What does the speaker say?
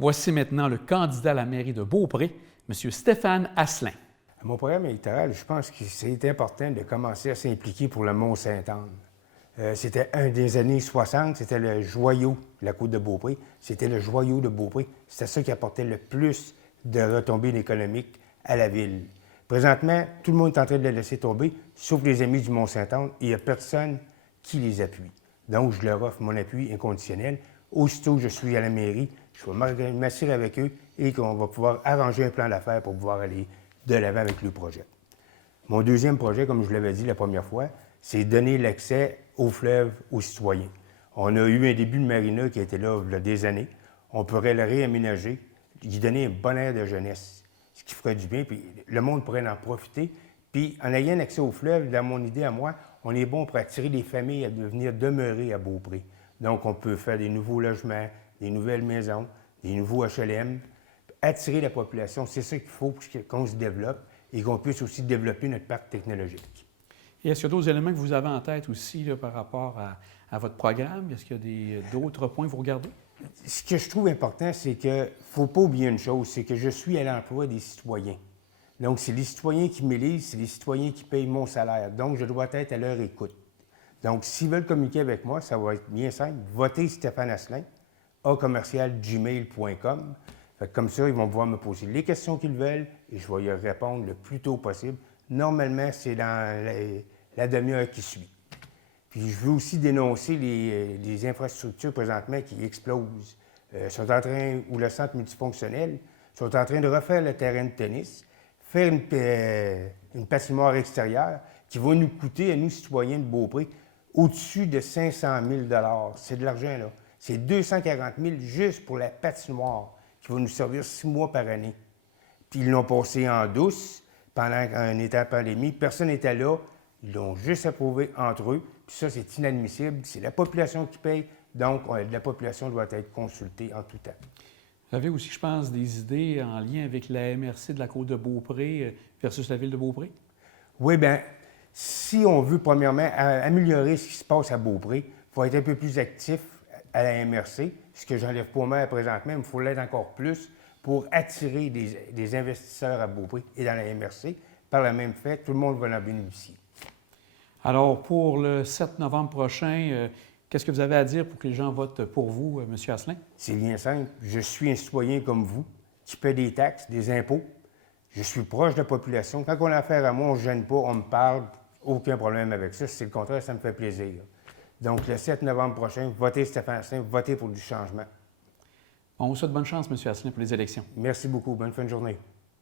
Voici maintenant le candidat à la mairie de Beaupré, M. Stéphane Asselin. Mon programme électoral, je pense que c'est important de commencer à s'impliquer pour le Mont-Sainte-Anne. C'était un des années 60, c'était le joyau de la côte de Beaupré. C'était le joyau de Beaupré. C'était ça qui apportait le plus de retombées économiques à la ville. Présentement, tout le monde est en train de le laisser tomber, sauf les amis du Mont-Sainte-Anne, et il n'y a personne qui les appuie. Donc, je leur offre mon appui inconditionnel. Aussitôt que je suis à la mairie, je vais m'assurer avec eux et qu'on va pouvoir arranger un plan d'affaires pour pouvoir aller de l'avant avec le projet. Mon deuxième projet, comme je l'avais dit la première fois, c'est donner l'accès au fleuve aux citoyens. On a eu un début de marina qui était là il y a des années. On pourrait le réaménager, lui donner un bon air de jeunesse, ce qui ferait du bien, puis le monde pourrait en profiter. Puis en ayant accès au fleuve, dans mon idée à moi, on est bon pour attirer les familles à venir demeurer à Beaupré. Donc on peut faire des nouveaux logements, des nouvelles maisons, des nouveaux HLM, attirer la population. C'est ça qu'il faut pour qu'on se développe et qu'on puisse aussi développer notre parc technologique. Et est-ce qu'il y a d'autres éléments que vous avez en tête aussi là, par rapport à votre programme? Est-ce qu'il y a d'autres points que vous regardez? Ce que je trouve important, c'est qu'il ne faut pas oublier une chose, c'est que je suis à l'emploi des citoyens. Donc, c'est les citoyens qui m'élisent, c'est les citoyens qui payent mon salaire. Donc, je dois être à leur écoute. Donc, s'ils veulent communiquer avec moi, ça va être bien simple. Votez Stéphane Asselin, a@gmail.com. Comme ça, ils vont pouvoir me poser les questions qu'ils veulent et je vais y répondre le plus tôt possible. Normalement, c'est dans la demi-heure qui suit. Puis je veux aussi dénoncer les infrastructures présentement qui explosent. Sont en train, ou le centre multifonctionnel, sont en train de refaire le terrain de tennis, faire une patinoire extérieure qui va nous coûter, à nous, citoyens de Beaupré, au-dessus de 500 000 $. C'est de l'argent, là. C'est 240 000 juste pour la patinoire qui va nous servir 6 mois par année. Puis ils l'ont passé en douce pendant un état de pandémie. Personne n'était là. Ils l'ont juste approuvé entre eux. Puis ça, c'est inadmissible. C'est la population qui paye. Donc, la population doit être consultée en tout temps. Vous avez aussi, je pense, des idées en lien avec la MRC de la Côte de Beaupré versus la ville de Beaupré? Oui, bien, si on veut, premièrement, améliorer ce qui se passe à Beaupré, il faut être un peu plus actif à la MRC, ce que j'enlève pas mal présentement, mais il faut l'être encore plus pour attirer des investisseurs à Beaupré et dans la MRC. Par le même fait, tout le monde va en bénéficier. Alors, pour le 7 novembre prochain, qu'est-ce que vous avez à dire pour que les gens votent pour vous, M. Asselin? C'est bien simple. Je suis un citoyen comme vous, qui paie des taxes, des impôts. Je suis proche de la population. Quand on a affaire à moi, on ne se gêne pas, on me parle. Aucun problème avec ça. Si c'est le contraire, ça me fait plaisir. Donc, le 7 novembre prochain, votez Stéphane Asselin, votez pour du changement. On vous souhaite bonne chance, M. Asselin, pour les élections. Merci beaucoup. Bonne fin de journée.